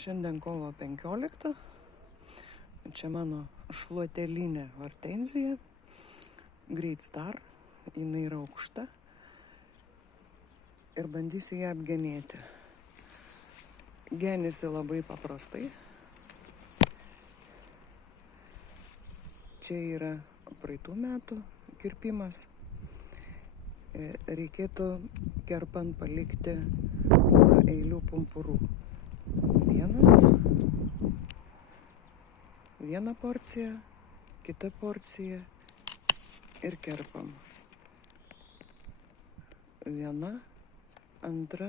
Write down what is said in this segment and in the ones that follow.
Šiandien kovo 15. Čia mano šluotelinė hortenzija. Great Star. Jinai yra aukšta. Ir bandysiu ją apgenėti. Genisi labai paprastai. Čia yra praeitų metų kirpimas. Reikėtų kerpant palikti porą eilių pumpurų. Viena porcija, kita porcija ir kerpam. Viena, antra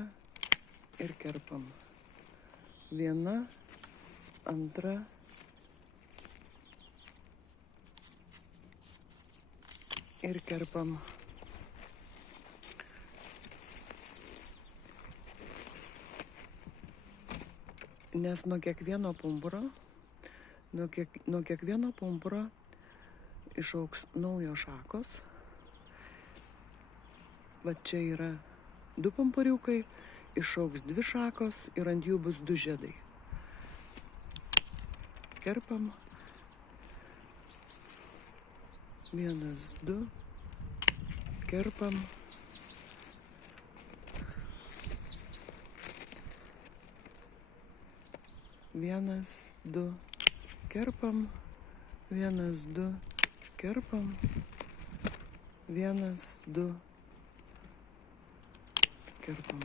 ir kerpam. Viena, antra ir kerpam. Nes nuo kiekvieno pumpuro išaugs naujos šakos. Va čia yra 2 pumpuriukai, išaugs 2 šakos ir ant jų bus 2 žiedai. Kerpam. 1, 2. Kerpam. 1, 2. Kerpam. 1, 2. Kerpam. 1, 2. Kerpam.